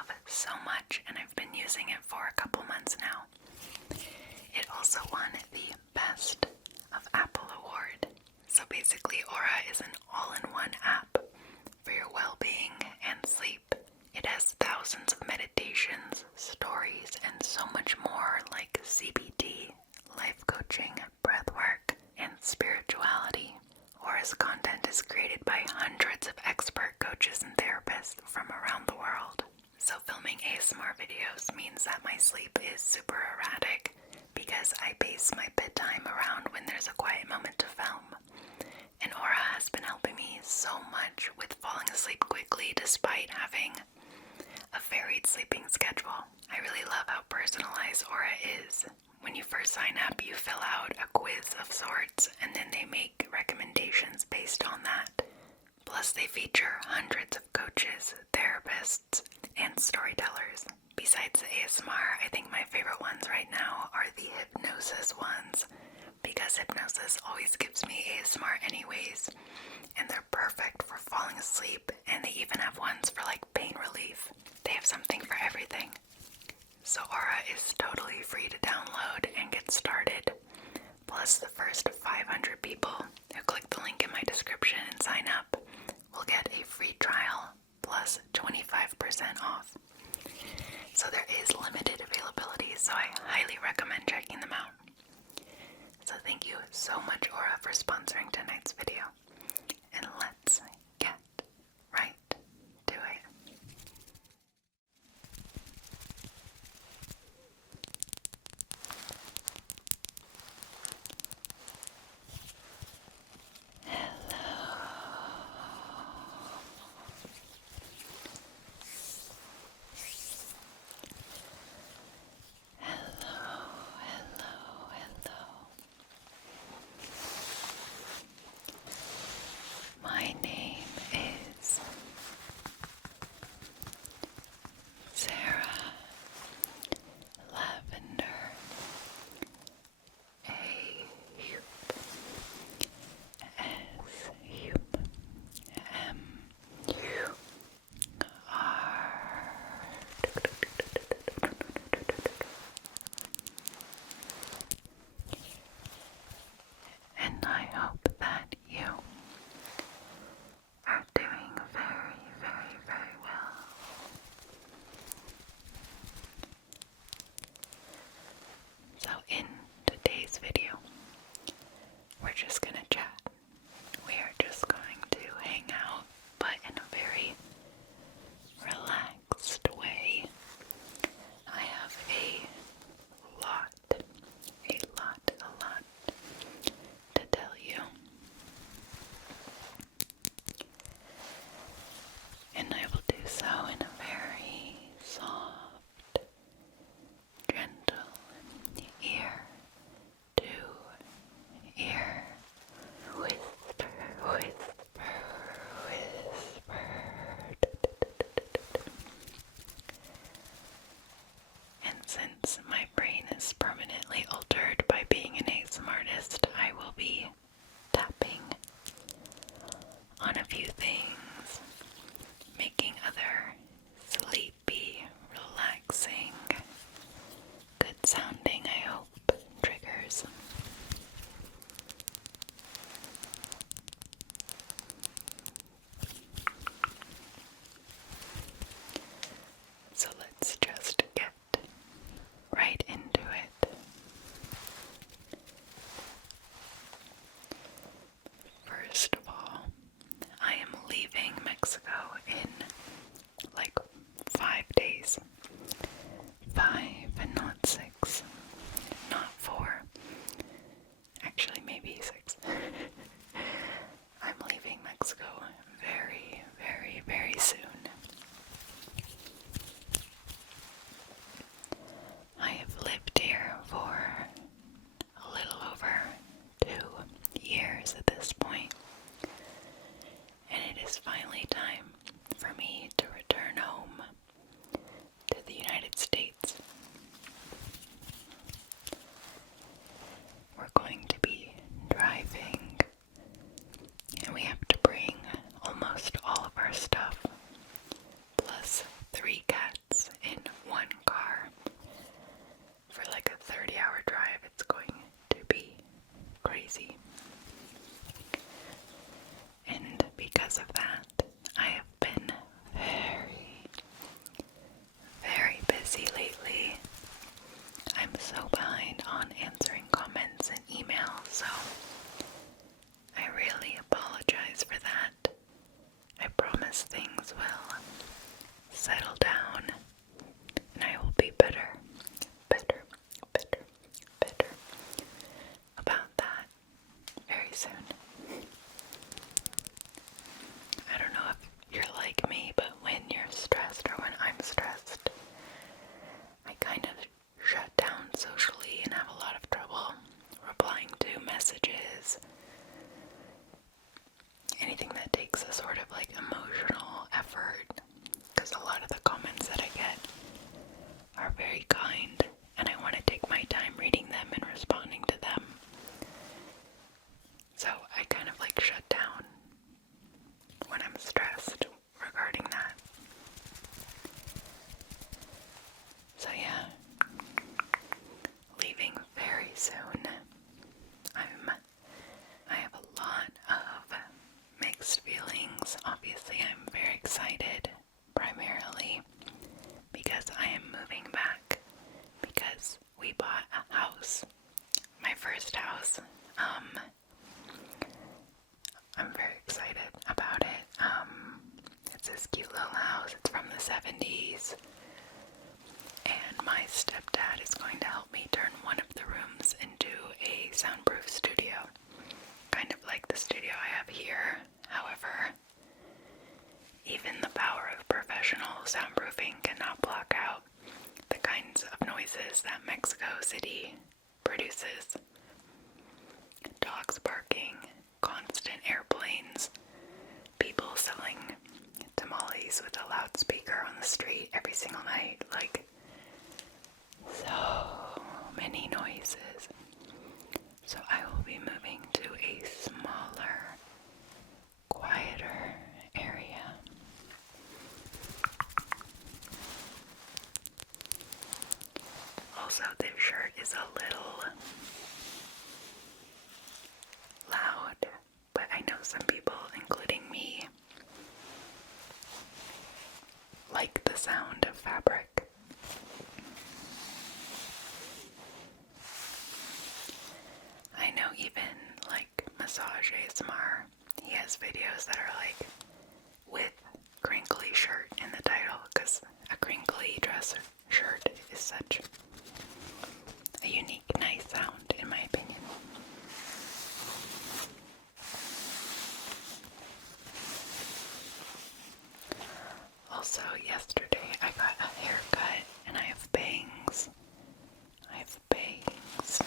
love so much, and I've been using it for a couple months now. It also won the Best of Apple award. So basically, Aura is an all-in-one app for your well-being and sleep. It has thousands of meditations, stories, and so much more like CBT, life coaching, breathwork, and spirituality. Aura's content is created by hundreds of expert coaches and therapists from around the world. So filming ASMR videos means that my sleep is super erratic because I base my bedtime around when there's a quiet moment to film. And Aura has been helping me so much with falling asleep quickly despite having a varied sleeping schedule. I really love how personalized Aura is. When you first sign up, you fill out a quiz of sorts, and then they make recommendations based on that. Plus, they feature hundreds of coaches, therapists, and storytellers. Besides the ASMR, I think my favorite ones right now are the hypnosis ones, because hypnosis always gives me ASMR anyways, and they're perfect for falling asleep, and they even have ones for like pain relief. They have something for everything. So Aura is totally free to download and get started. Plus, the first 500 people who click the link in my description and sign up will get a free trial plus 25% off. So there is limited availability, so I highly recommend checking them out. So thank you so much, Aura, for sponsoring tonight's video. And let's get right to it. My name is Sarah Lavender. And I hope that you are doing very, very, very well. So in today's video, we're just gonna chat. We are just going to hang out, but in a very relaxed way. I have a lot to tell you. And I will do so in a very soft, gentle, ear to ear whisper. And since my brain is permanently altered by being an ASMR artist, I will be tapping on a few things, making other sleepy, relaxing, good sounding, I hope, triggers. So let's just get right into it. First of all, I am leaving Mexico in like 5 days. 5 and not 6. Not 4. Actually, maybe 6. I'm leaving Mexico very, very, very soon. I have lived here for a little over 2 years at this point, and it is finally time for me to return home to the United States. We're going to be driving, and we have to bring almost all of our stuff, plus 3 cats promise things will settle down and I will be better about that very soon. I don't know if you're like me, but when you're stressed or when I'm stressed, I kind of shut down socially and have a lot of trouble replying to messages. Anything that takes a sort of like emotional effort, because a lot of the comments that I get are very kind and I want to take my time reading them and responding to them. So I kind of like shut down when I'm stressed regarding that. So yeah, leaving very soon. I have a lot of mixed feelings. Obviously, I'm very excited, primarily because I am moving back, because we bought a house, my first house. I'm very excited about it. It's this cute little house. It's from the 70s. And my stepdad is going to help me turn one of the rooms into a soundproof studio. Kind of like the studio I have here. However, even the power of professional soundproofing cannot block out the kinds of noises that Mexico City produces. Dogs barking, constant airplanes, people selling tamales with a loudspeaker on the street every single night, like so many noises. So I will be moving to a smaller, quieter area. Also, this shirt is a little loud, but I know some people, including me, like the sound of fabric. I know even like Massage ASMR, he has videos that are like with crinkly shirt in the title, because a crinkly dress shirt is such a unique, nice sound in my opinion. Also, yesterday I got a haircut and I have bangs. Now.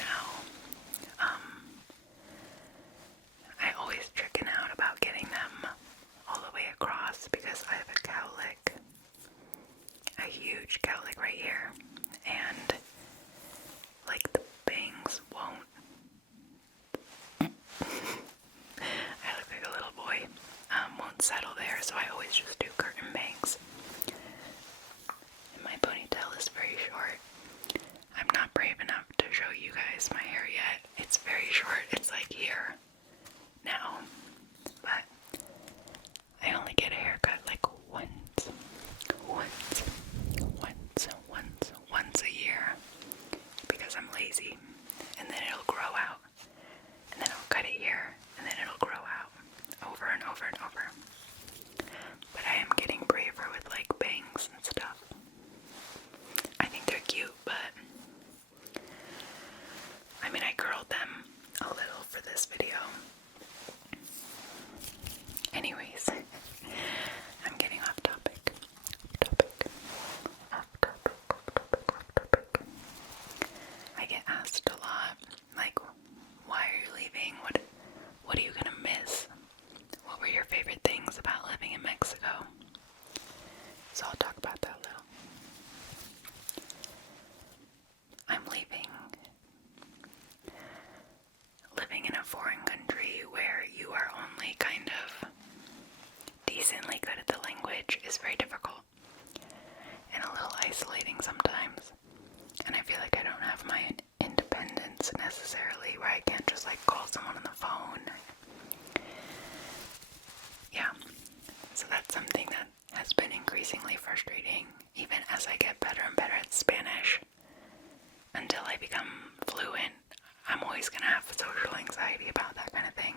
I always chicken out about getting them all the way across because I have a cowlick, a huge cowlick right here, and like the bangs won't. I look like a little boy. Won't settle there, so I always just do curtain bangs. And my ponytail is very short. I'm not brave enough to show you guys my hair yet. It's very short. It's like here now. But I only get a haircut like once a year because I'm lazy. And then it'll grow out. And then I'll cut it here. And then it'll grow out over and over and over. But I am getting braver with like bangs and stuff. I think they're cute, but I mean, I curled them a little for this video. Anyways, I'm getting off topic. I get asked a lot, like, why are you leaving? What are you gonna miss? What were your favorite things about living in Mexico? So I'll talk about that a little. I'm leaving. Living in a foreign country where you are only kind of decently good at the language is very difficult and a little isolating sometimes. And I feel like I don't have my independence necessarily, where I can't just like call someone on the phone. Yeah, so that's something that has been increasingly frustrating, even as I get better and better at Spanish. Until I become fluent, I'm always gonna have social anxiety about that kind of thing.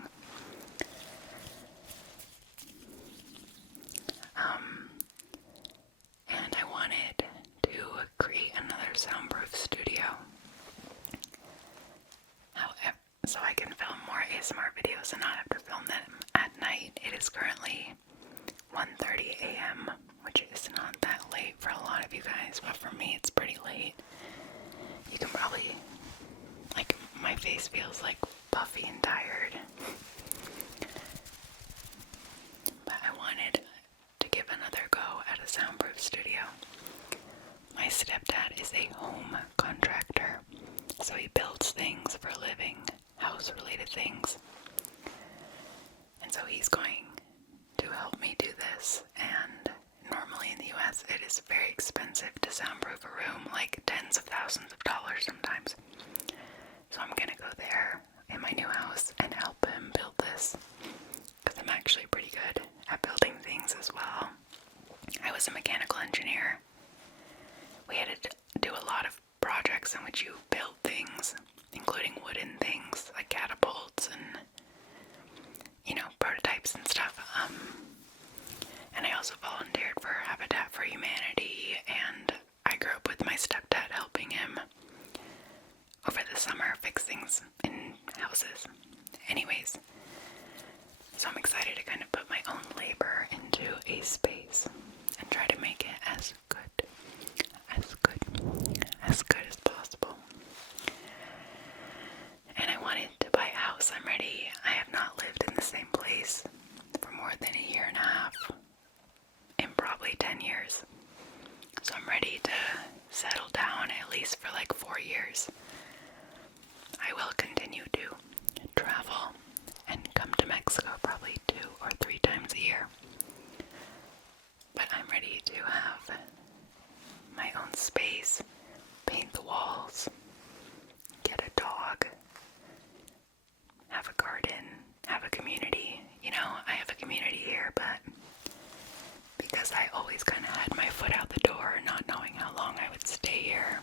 stuffy and tired. But I wanted to give another go at a soundproof studio. My stepdad is a home contractor, so he builds things for a living, house-related things. And so he's going to help me do this, and normally in the US it is very expensive to soundproof a room, like tens of thousands of dollars sometimes. So I'm gonna go there in my new house and help him build this, because I'm actually pretty good at building things as well. I was a mechanical engineer. We had to do a lot of projects in which you build things, including wooden things like catapults and, prototypes and stuff. And I also volunteered for Habitat for Humanity, and I grew up with my stepdad helping him over the summer fix things in houses. Anyways, so I'm excited to kind of put my own labor into a space and try to make it as good as possible. And I wanted to buy a house. I'm ready. I have not lived in the same place for more than a year and a half, in probably 10 years. So I'm ready to settle down at least for like 4 years. I will continue to travel and come to Mexico probably 2 or 3 times a year. But I'm ready to have my own space, paint the walls, get a dog, have a garden, have a community. I have a community here, but because I always kind of had my foot out the door, not knowing how long I would stay here,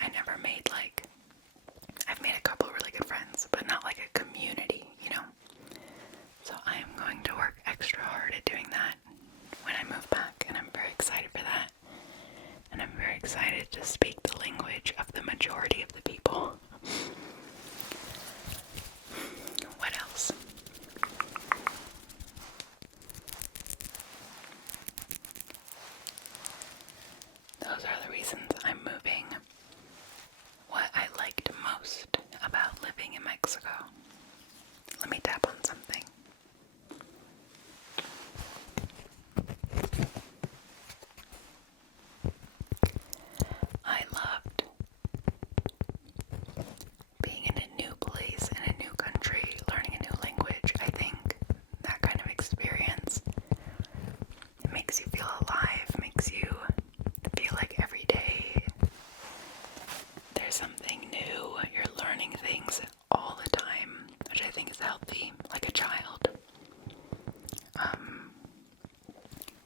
I never made I've made a couple really good friends, but not like a community, So I am going to work extra hard at doing that when I move back, and I'm very excited for that. And I'm very excited to speak the language of the majority of the people. What else? Those are the reasons I'm moving. What I liked most about living in Mexico. Let me tap on something. I loved being in a new place, in a new country, learning a new language. I think that kind of experience, it makes you feel alive, makes you feel like every day there's something new. You're learning things all the time, which I think is healthy, like a child.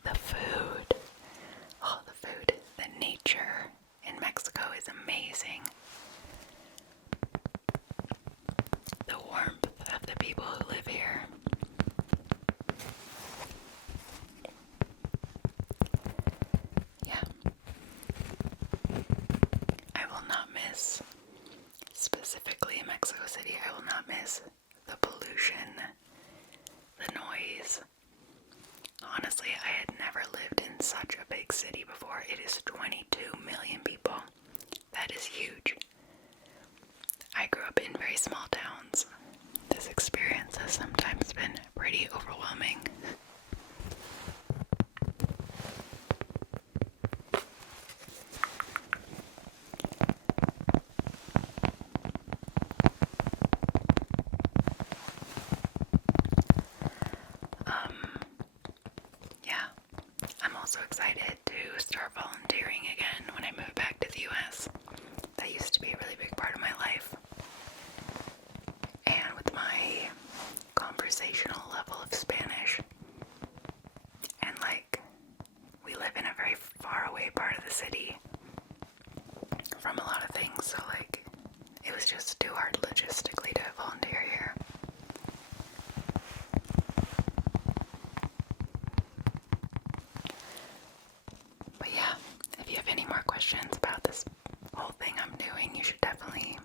The food. Oh, the food. The nature in Mexico is amazing. The warmth of the people who live here. Yeah. I will not miss, specifically in Mexico City, I will not miss the pollution, the noise. Honestly, I had never lived in such a big city before. It is 22 million people. That is huge. I grew up in very small towns. This experience has sometimes been pretty overwhelming. Yeah, I'm also excited to start volunteering again when I move back to the US. That used to be a really big part of my life. And with my conversational level of Spanish, and we live in a very far away part of the city from a lot of things, so it was just too hard logistically to volunteer here. But yeah, if you have any more questions about this whole thing I'm doing, you should definitely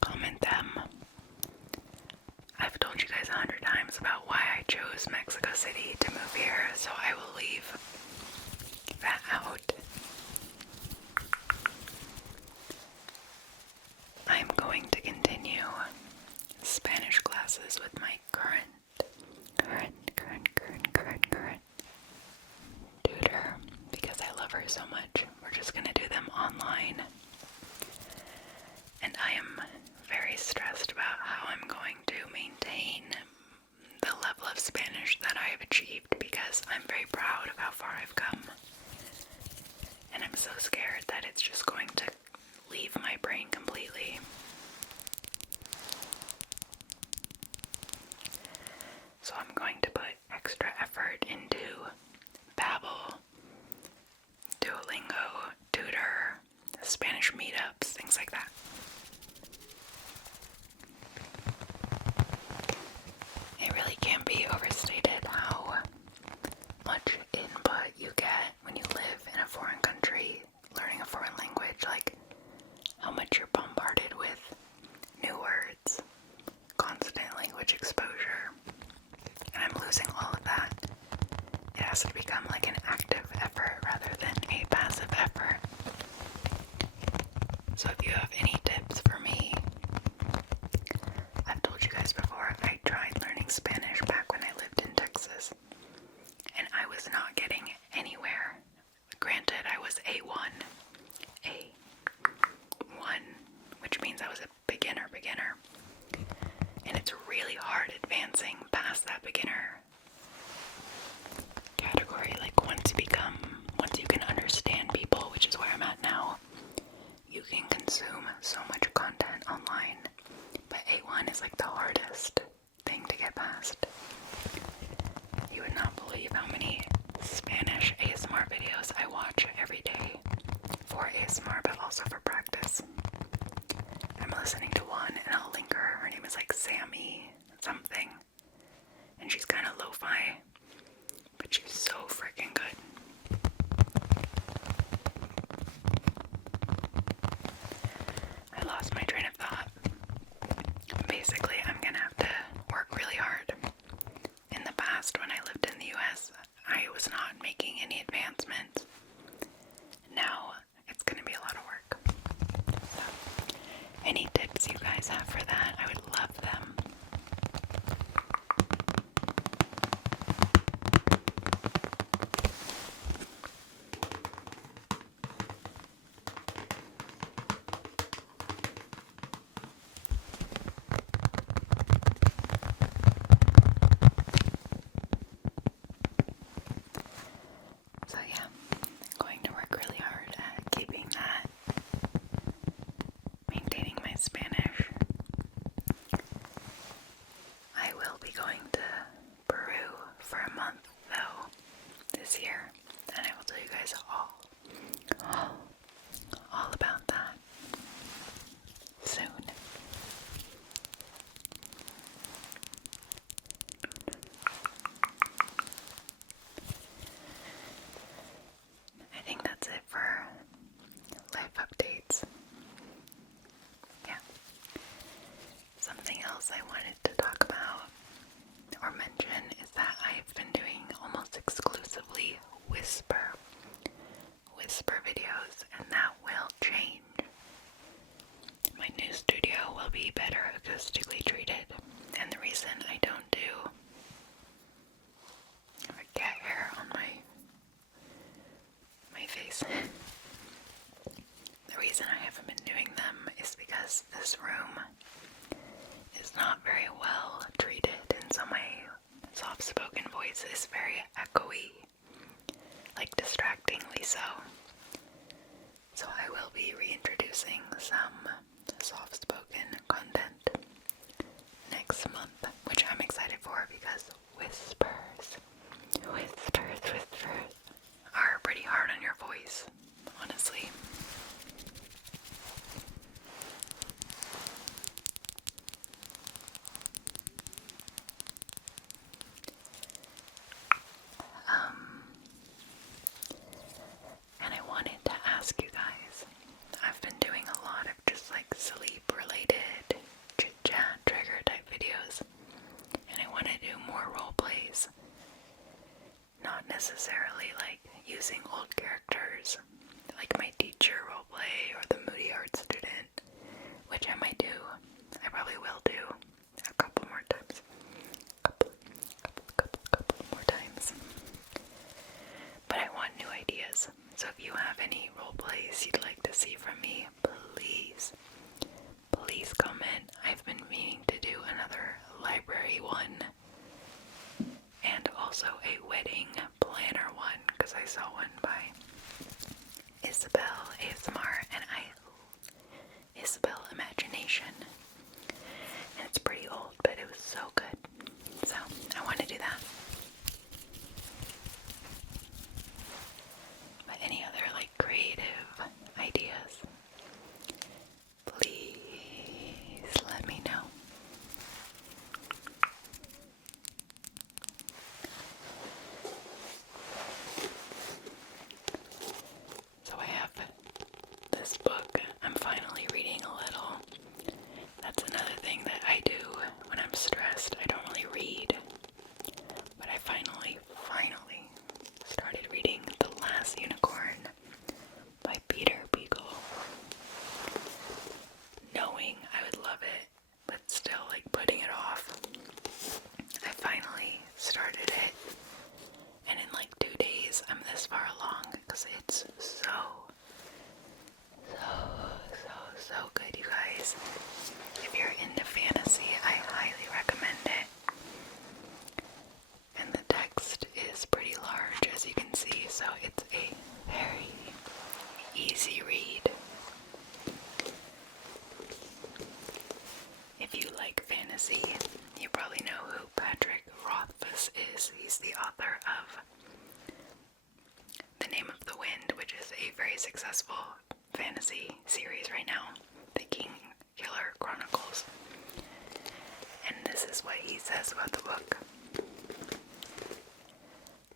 comment them. I've told you guys 100 times about why I chose Mexico City to move here, so I will leave that out. I'm going to continue just gonna do them online. And I am very stressed about how I'm going to maintain the level of Spanish that I have achieved because I'm very proud of how far I've come. And I'm so scared that it's just going to leave my brain completely. So I'm going to put extra effort into Babbel, Duolingo, Tutor, Spanish meetups, things like that. It really can't be overstated how much input you get when you live in a foreign country, learning a foreign language, like how much you're bombarded with new words, constant language exposure, and I'm losing all of that. It has to become like an active effort rather than a passive effort. So if you have any tips for me, I've told you guys before, I tried learning Spanish back when I lived in Texas, and I was not getting anywhere. Granted, I was A1, which means I was a beginner, and it's really hard advancing past that beginner category. Like once you can understand people, which is where I'm at now, you can consume so much content online, but A1 is like the hardest thing to get past. You would not believe how many Spanish ASMR videos I watch every day for ASMR, but also for practice. I'm listening to one and I'll link her. Her name is like Sammy something, and she's kind of lo-fi, but she's so freaking good. I lost my train of thought. Basically, I'm gonna have to work really hard. In the past, when I lived in the US, I was not making any advancements. Now, it's gonna be a lot of work. So, any tips you guys have for that, I would love them. So yeah, I'm going to work really hard at keeping that, maintaining my Spanish. I will be going to Peru for a month though this year, and I will tell you guys all about that soon. I think that's it for life updates. Yeah. Something else I wanted to talk about or mention is that I've been doing almost exclusively whisper videos, and that will change. My new studio will be better acoustically treated, and the reason I don't do cat hair on my face. The reason I haven't been doing them is because this room is not very well treated, and so my soft-spoken voice is very echoey, like distractingly so. So I will be reintroducing some soft-spoken content next month, which I'm excited for because whispers are pretty hard on your voice, honestly. And I wanted to ask you guys, I've been doing a lot of just like sleep-related chit-chat trigger type videos, and I want to do more role plays. Not necessarily like using old characters, like my teacher roleplay or the moody art student, which I might do. I probably will do a couple more times. Couple more times. But I want new ideas. So if you you have any role plays you'd like to see from me, please comment. I've been meaning to do another library one and also a wedding planner one because I saw one by Isabel ASMR and Isabel Imagination. And it's pretty old, but it was so good. So I want to do that. But any other like creative ideas, please let me know. So I have this book. I'm finally reading a little. That's another thing that I do when I'm stressed. I don't really read. But I finally started reading The Last Unicorn by Peter Beagle. Knowing I would love it, but still like putting it off. I finally started it. And in like 2 days, I'm this far along because it's so good, you guys. If you're into fantasy, I highly recommend it. And the text is pretty large, as you can see, so it's a very easy read. If you like fantasy, you probably know who Patrick Rothfuss is. He's the author of The Name of the Wind, which is a very successful fantasy series right now, The King Killer Chronicles. And this is what he says about the book.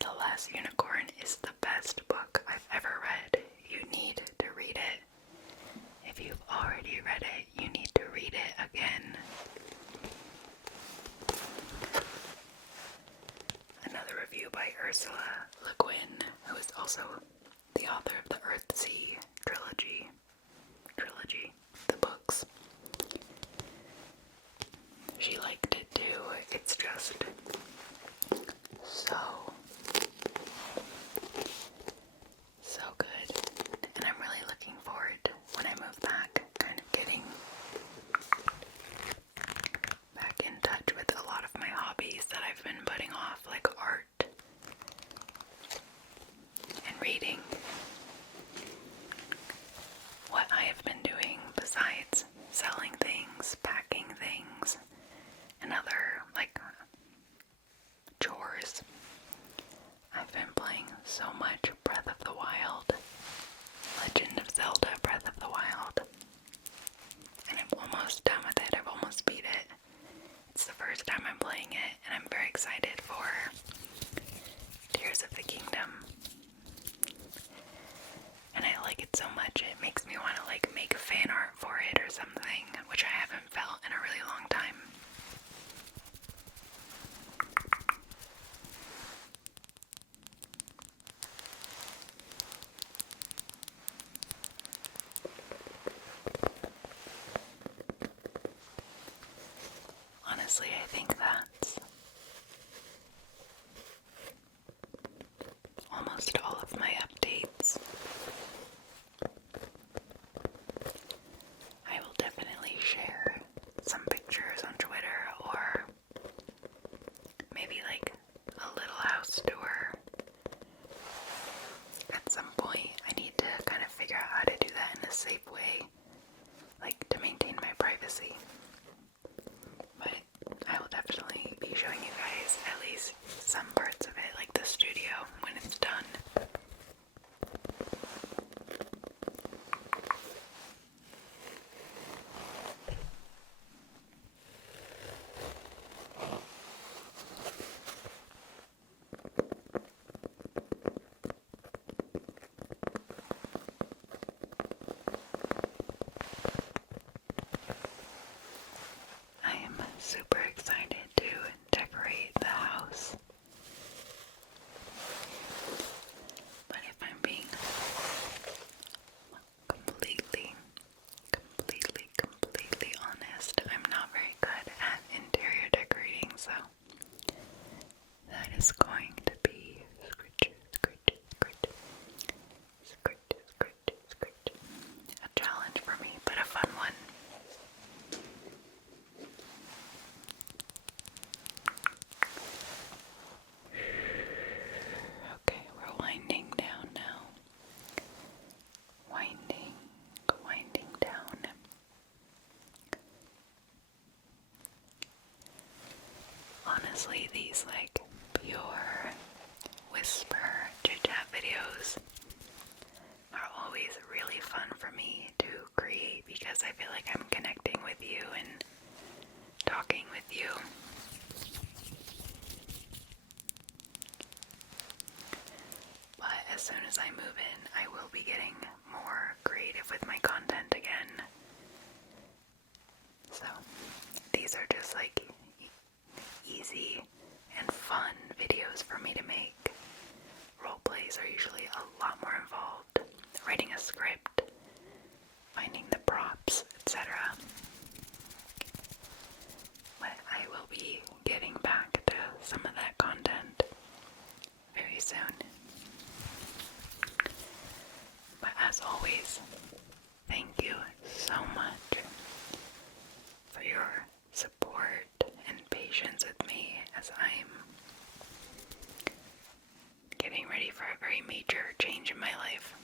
The Last Unicorn is the best book I've ever read. You need to read it. If you've already read it, you need to read it again. Another review by Ursula Le Guin, who is also the author of the Earthsea trilogy, the books. She liked it too. It's just so good. And I'm really looking forward to, when I move back, kind of getting back in touch with a lot of my hobbies that I've been putting off, like art and reading. What I have been doing besides selling things, packing things, and other like chores, I've been playing so much Breath of the Wild, Legend of Zelda Breath of the Wild, and I'm almost done with it. I've almost beat it. It's the first time I'm playing it, and I'm very excited for Tears of the Kingdom. And I like it so much, it makes me want to like make fan art for it or something, which I haven't felt in a really long time. Honestly, I think that's almost all of my updates. I will definitely share some pictures on Twitter or maybe like a little house tour at some point. I need to kind of figure out how to do that in a safe way, like to maintain my privacy. But I will definitely be showing you guys at least some parts of it, like the studio when it's done. honestly, these like pure whisper chit-chat videos are always really fun for me to create because I feel like I'm connecting with you and talking with you. But as soon as I move in, I will be getting more creative with my content again. So these are just like easy and fun videos for me to make. Role plays are usually a lot more involved. Writing a script, finding the props, etc. But I will be getting back to some of that content very soon. But as always, thank you so much for your support and patience with me as I'm getting ready for a very major change in my life.